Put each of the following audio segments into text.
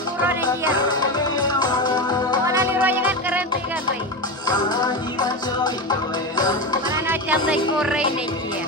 puro ni dia. Wala liroy kan keren tiga rey. Wala na chanda kuray ni dia.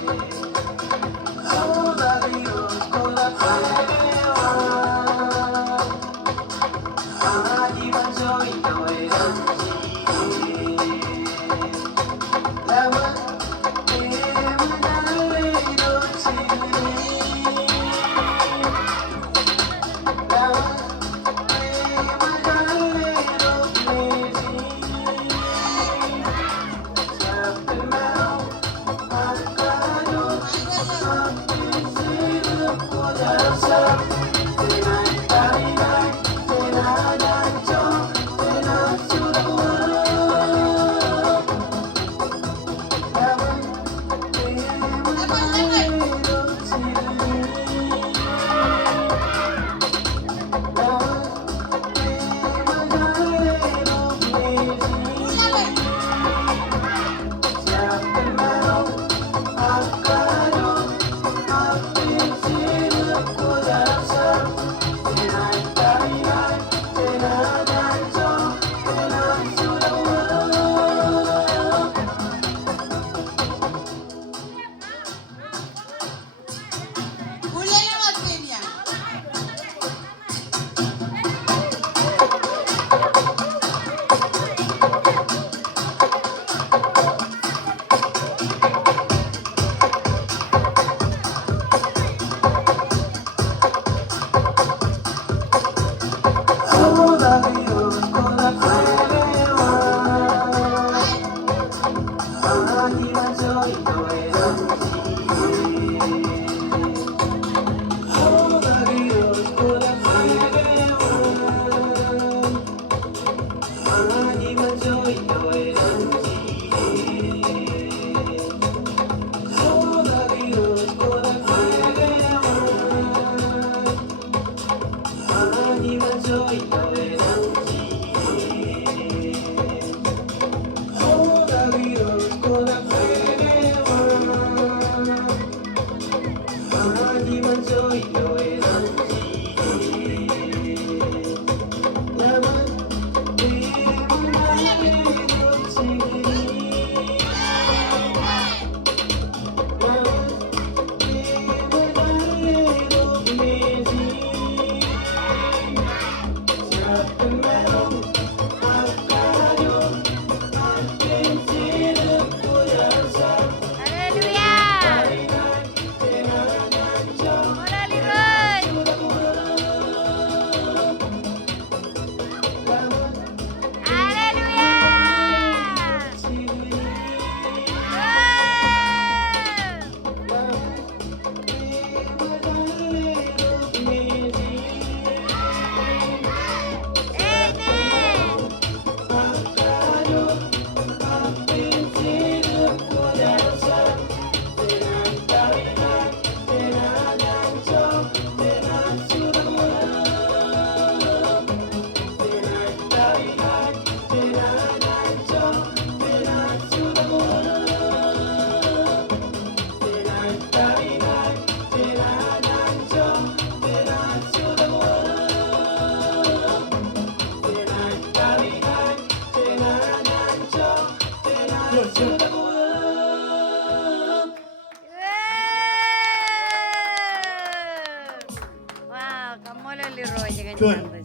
Wow, kamu lo liroy kan chanda kuray.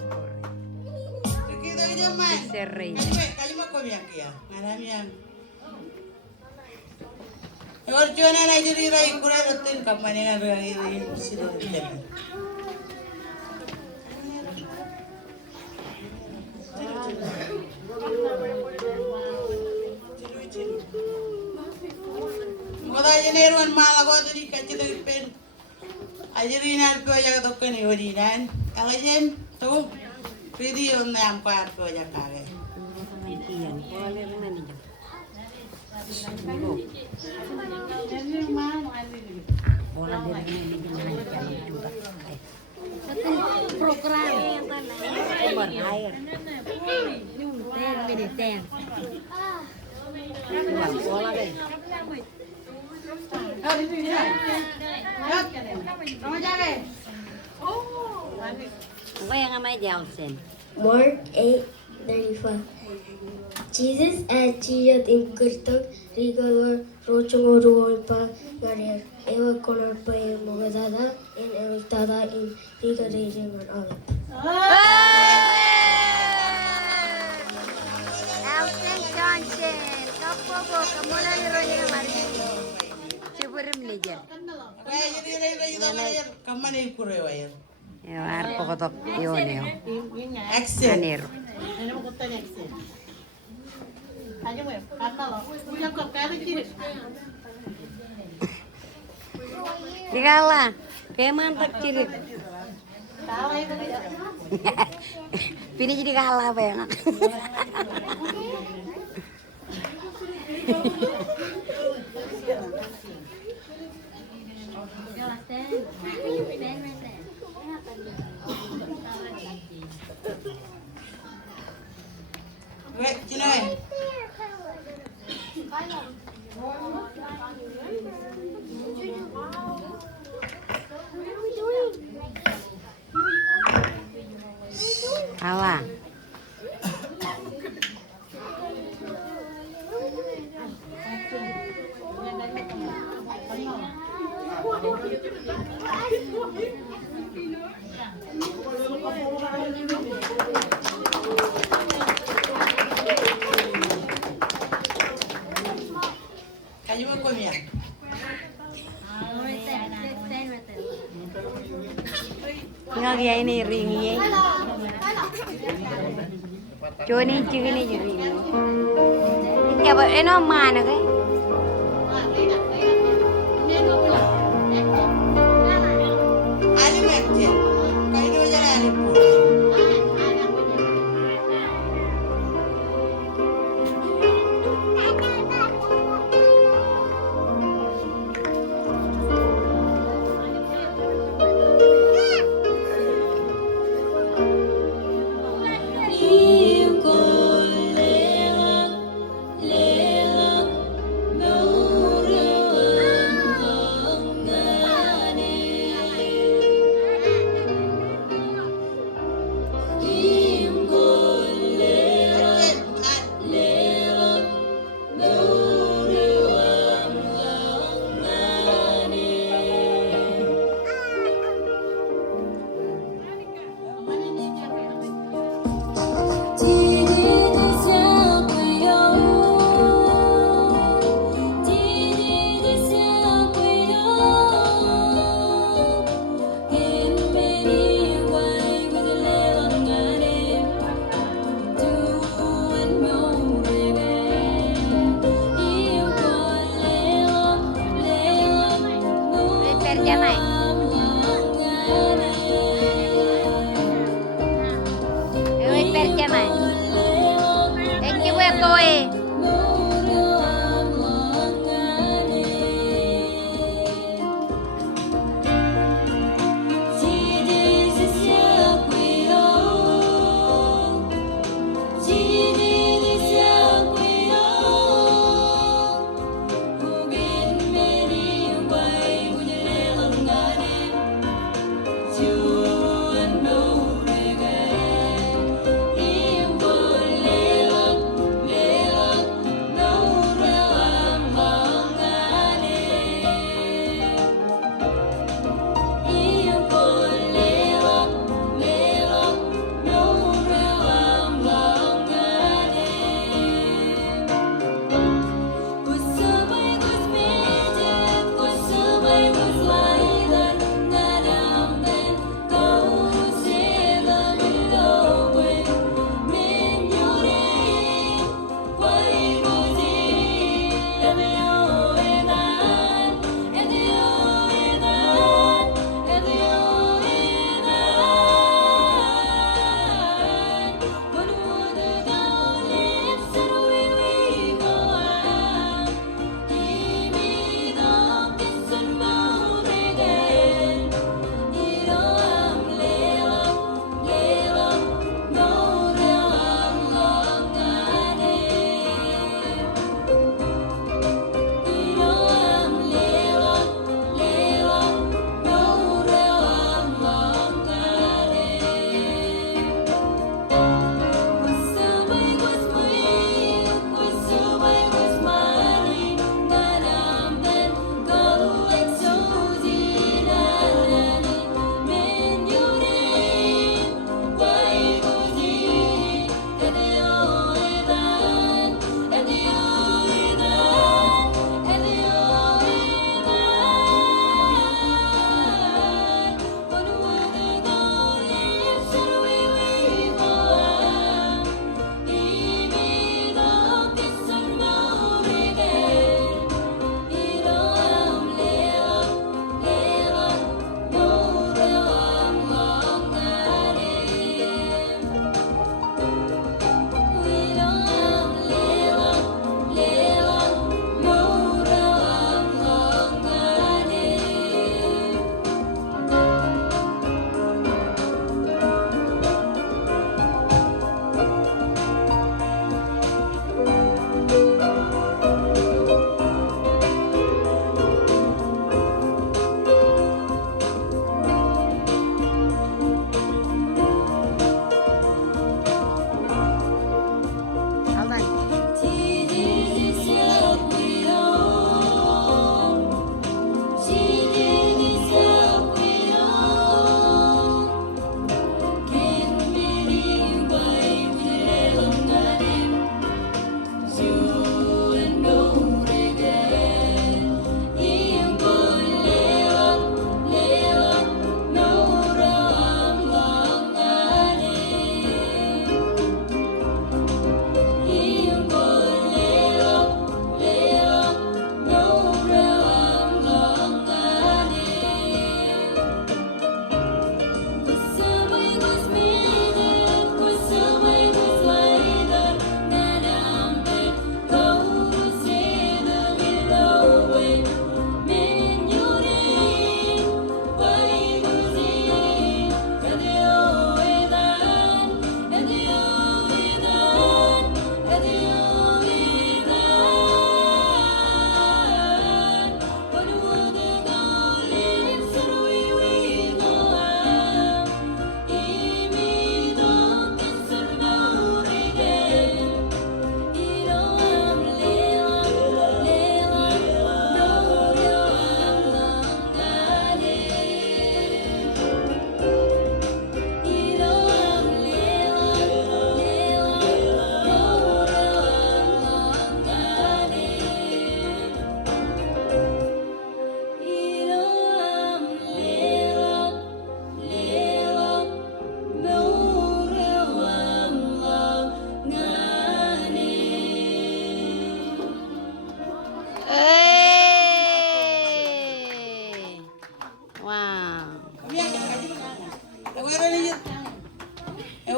Ese rey. Orjuana na juri rai kurai rotin kamane na rai silo jam. Goda jeneruan mala goda di kacil pen. Ajuri na ko ya to kene ori nan. Alajem tu video na am ko ko ya kage. Iyan, wala rin na niya. Wala din niya. Satu program berair. Ten minuten. Wala deh. Kamu jaga. Oh. Apa yang namanya Jalsen? Mark 8:35. Jesus atiat in kertak rigawa rochongo roipa ngarir ewa konar pa mogadada in evitada in rigarejing on alat. Jalsen Johnson. Kapogo kamula ni Roy na mari. Ciburim lejar. Kaya jiri na kamane kure wayar. Ya war pokotok yone yo. Excel. Anero. Digala. Kayak mantap ciri. Pini jadi kalah apa ya? Wait, Cinoy. Kalah. Kayu mau komia. Tinggal dia ini ringi. Joni cini jadi. Ini apa? Ini mana ke? Ali mekje. Kayu dua jalan ali pur.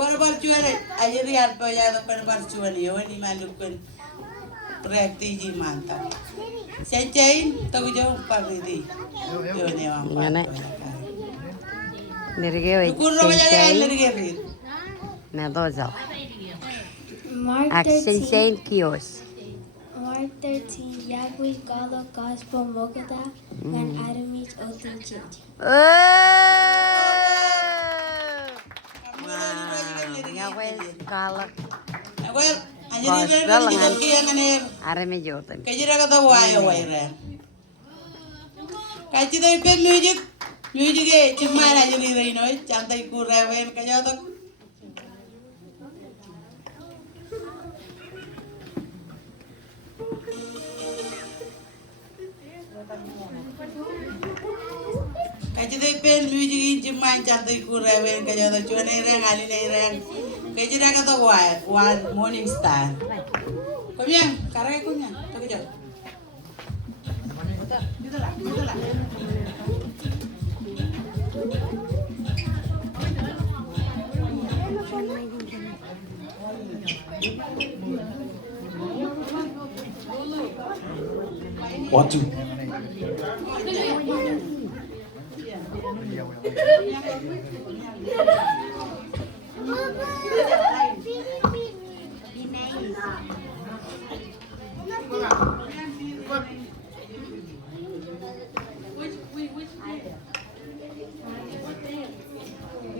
Coba bercuan aja di arpa ya dokter bercuan ya ini malukun praktik mantap. Cacain tahu jauh pabidi. Yo ni Mana? mampu. Nirige wei Kurang aja cai lagi. na dozo. Mark Action 13, Saint Kios. Mark 13, Yahweh Gala Gospel Mogada, and Adamich Otin Change. Ya wei kalak Well, aja di dalam kita ni. are me joten. Kajira kata waya waya. Kaji tu ikan music cuma aja di rino, cantik kurewen kaya tu. Kaji tu ikan music cuma cantik kurewen kaya tu. Cuma ni reng ali ni reng. Kajira kata waya, one morning star. Kunyang, karena kunyang, tu kejap. One, two.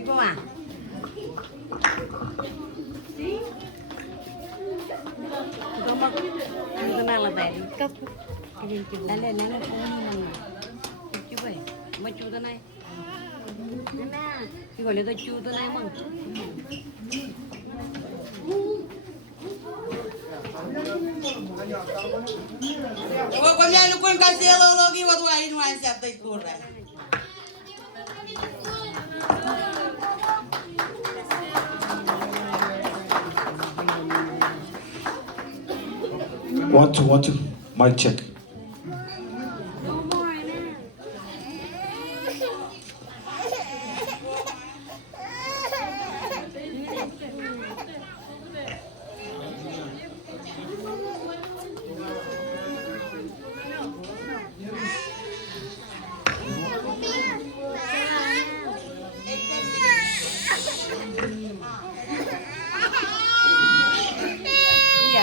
Ibu mah. Itu nang lah tadi. Kap. Nana nana phone mana? Cuba. Mau cuba nai. Nana. Ibu boleh tu cuba nai mang. Kau ni lukun kasih lagi waktu lain macam siapa ikut. One, two. Mic check. Iya,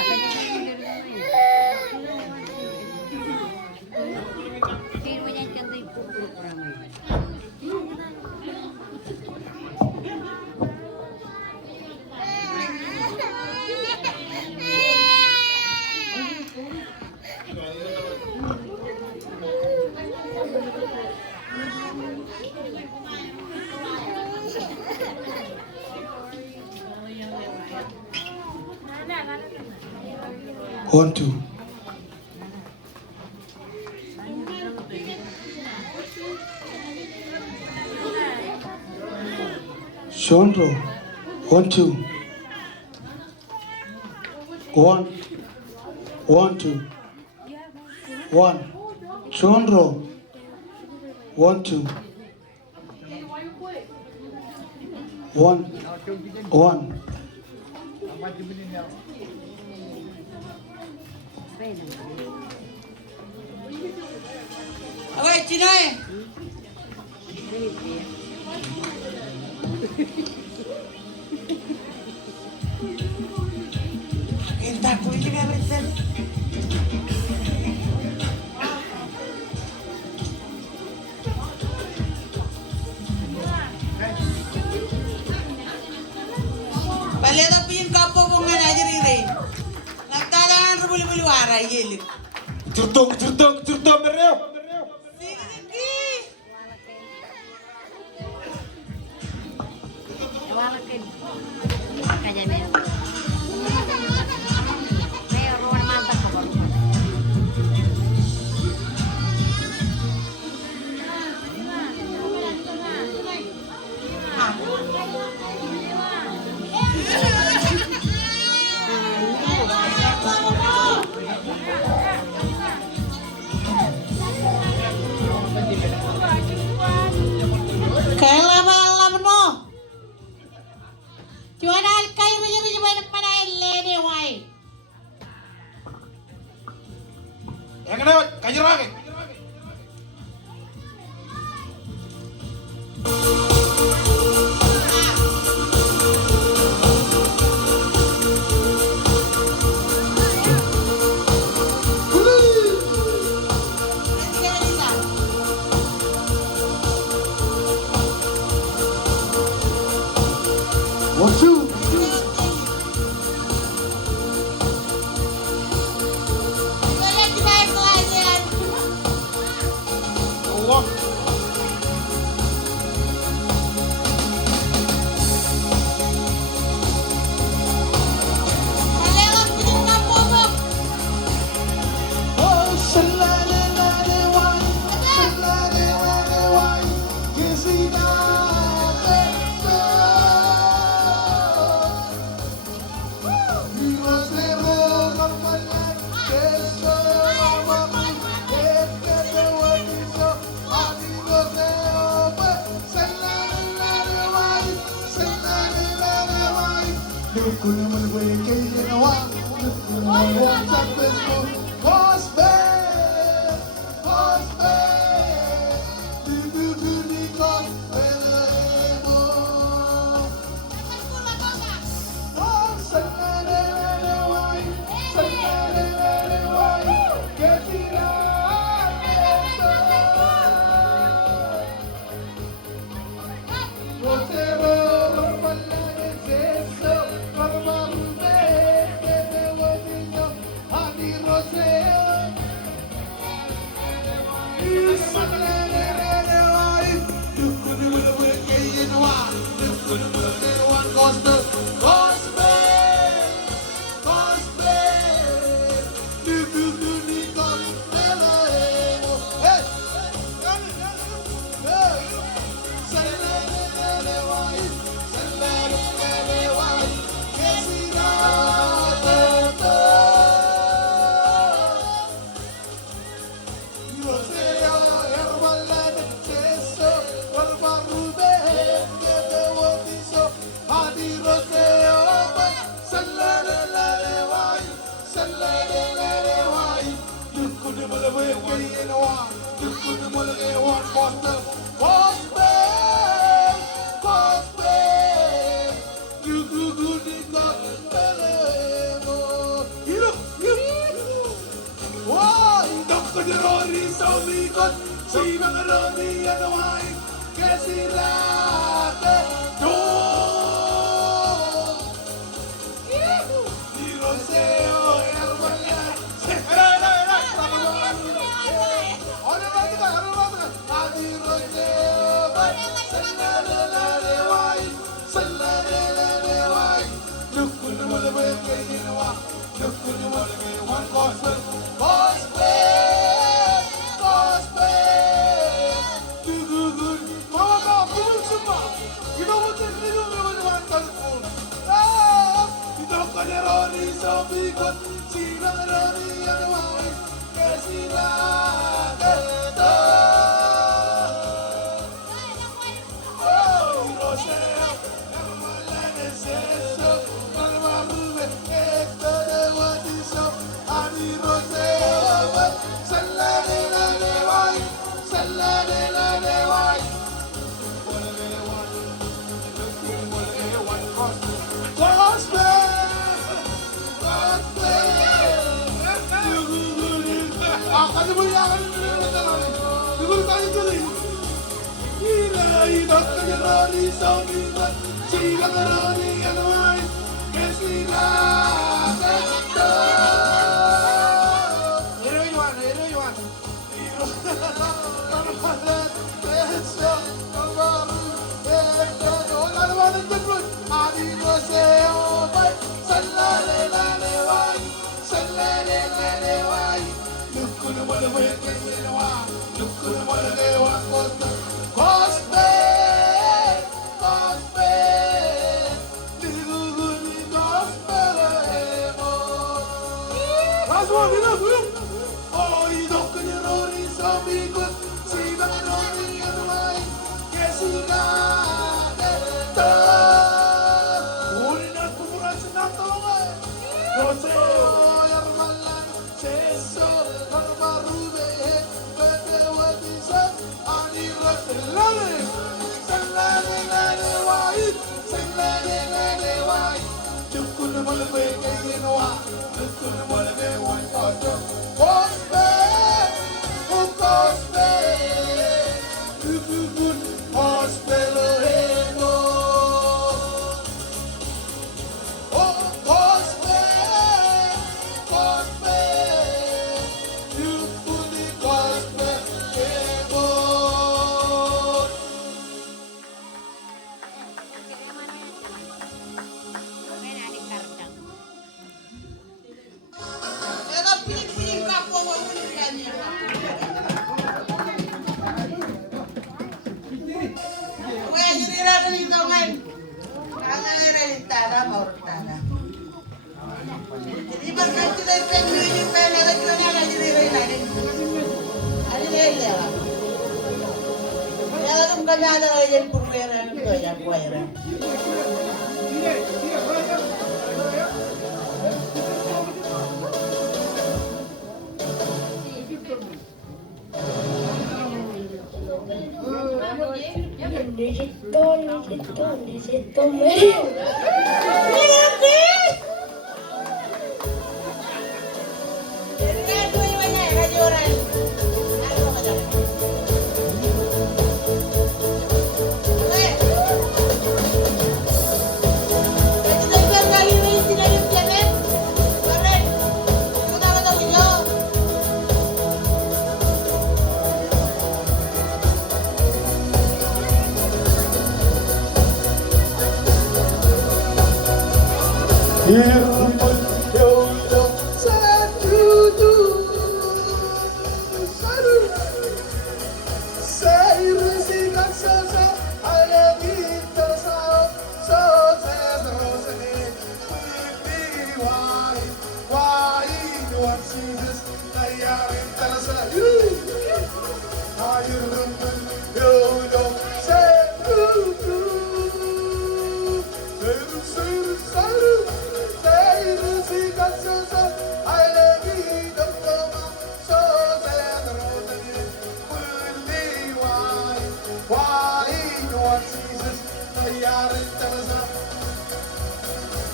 kan. One, two. Shondro. One, two. One, two. One. Shondro. One, two. One. Okay, Chinoy. Kita kulit juga betul. Balik tapi yang kapo bunga aja nih. Nagtalangan bulu-bulu waray yelik. Turtong, bereo. Walakin. Kaya meron. Meron mantap ka ba? Kailan malam no? Cuan ഒരാൾക്കായി എങ്ങനെ കയ്യറാകെ Ela pilih-pilih kapal ikannya. Wah, jadi rada di tangan. Karena rada tanah mau tanah. Jadi bangkai kita pengen ini pengen ada jualnya ada jadi rada ini. Ada lele lah. Ya lalu bukan ada lagi yang perluan itu yang kuairan.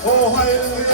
Oh, hallelujah.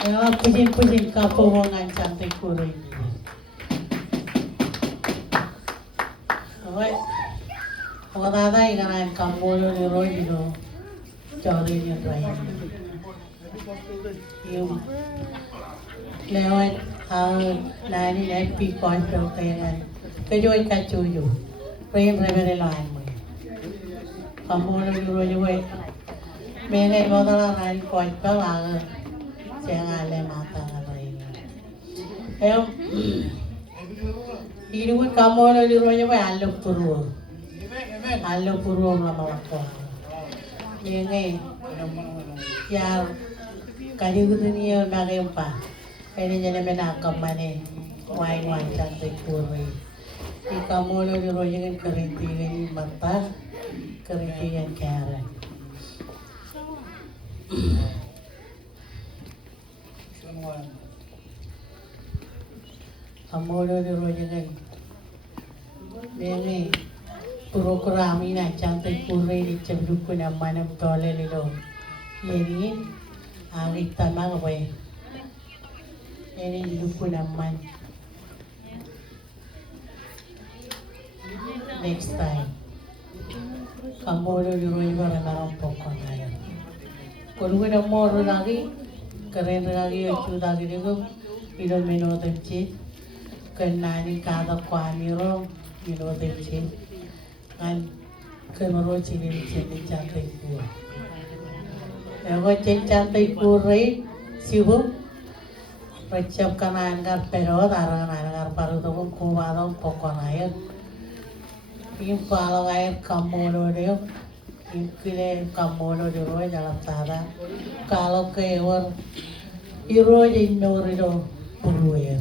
Puji-puji kapomongan cantik kure ini. Oke, kalau tata ikan kamu ni roji lo, cari ni try. Yung lewat nani happy concert dengan kejoy kacuyo, prem lain mo. Kamu ni roji we, mengenai modal nani concert lah. Jangan le mata ngapain. Ini pun kamu ada di rumahnya apa? Allo purwo nama waktu. Ini ya kali itu dunia bagai apa? Ini jadi menakam mana? Wine cantik purwi. Ini kamu ada di rumahnya kan keriti ini mata, keriti yang keren. Kamu ada di rumahnya ini program ini cantik purwi di cembuku nama tole lilo ini agak tamang apa ini lupa nama next time kamu ada di rumahnya orang pokok aja kalau kita mau lagi keren lagi sudah gitu itu minum tempat kenani kada kuaniro minum tempat kan kenoro cini cantik pur. Kalau cantik puri sibuk recap kanan kar pero tarangan kar paru tu kubarong pokok air. Ini palau air kamu deh, ini kamu deh roy dalam sana. Kalau keluar iro jino iro puluh.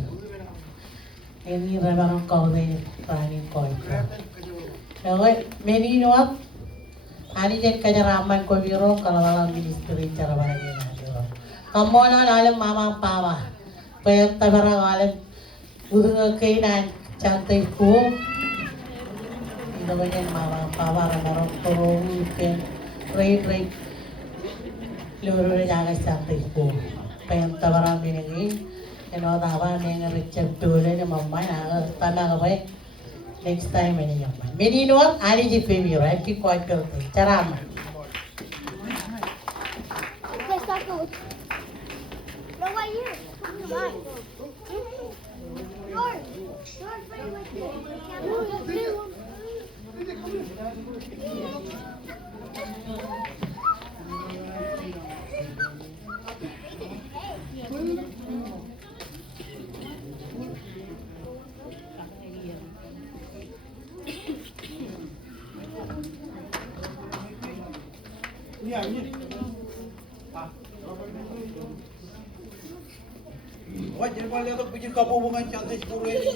Ini memang kau deh tani kau. Kalau menino hari jen kerja ramai kau biro kalau malam ministry cara barang ini biro. Kamu alam mama papa, payah tabarang alam udung kainan cantik pun. Itu bagian mama papa orang turun ke rate luru jaga cantik pun. Payah tabarang ini. Eno dapat nengar recep dulu ni mama na tanah apa? Next time ini yang mana? Meni nuat hari je pemiro, happy quarter tu. Cara apa? Ini. Wah, jadi malah tu bikin kapomongan cantik purwi ini.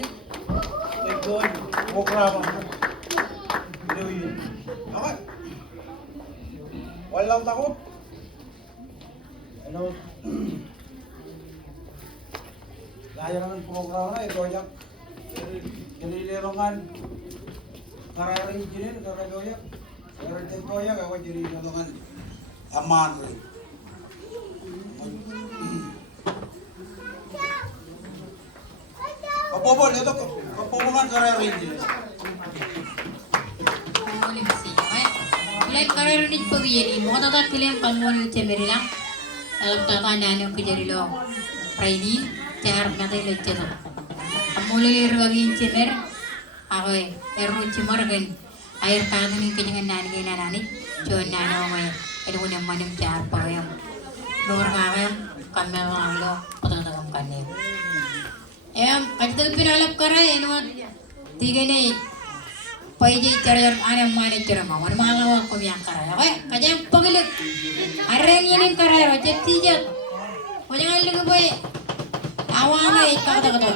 Ikon program. Dewi. Apa? Walang takut. Ano? Layanan program na ito aja. Jadi lerongan. Karaya engineer karaya doya. Karaya tentu ya kawan jadi lerongan. Aman. Kapobo itu kapomongan karaya engineer. Like karir ni pagiyani mo tata kiliang pangmon uche merilang alam tata nani kujari lo praini car nate lecce to amule irwagin cemer awe eru cemar gen air kanu ni kenyangan nani nani cuan nani omae edu nem manem car pawem luar kawem kamel lo potong tangam kanem kajda pinalap karai eno tiga ni paiji cara anam mani cara mana malah aku yang karaya, kajian pagilek, areng ini karaya, jadi tijat, jangan lupa boy, awan itu kata kata,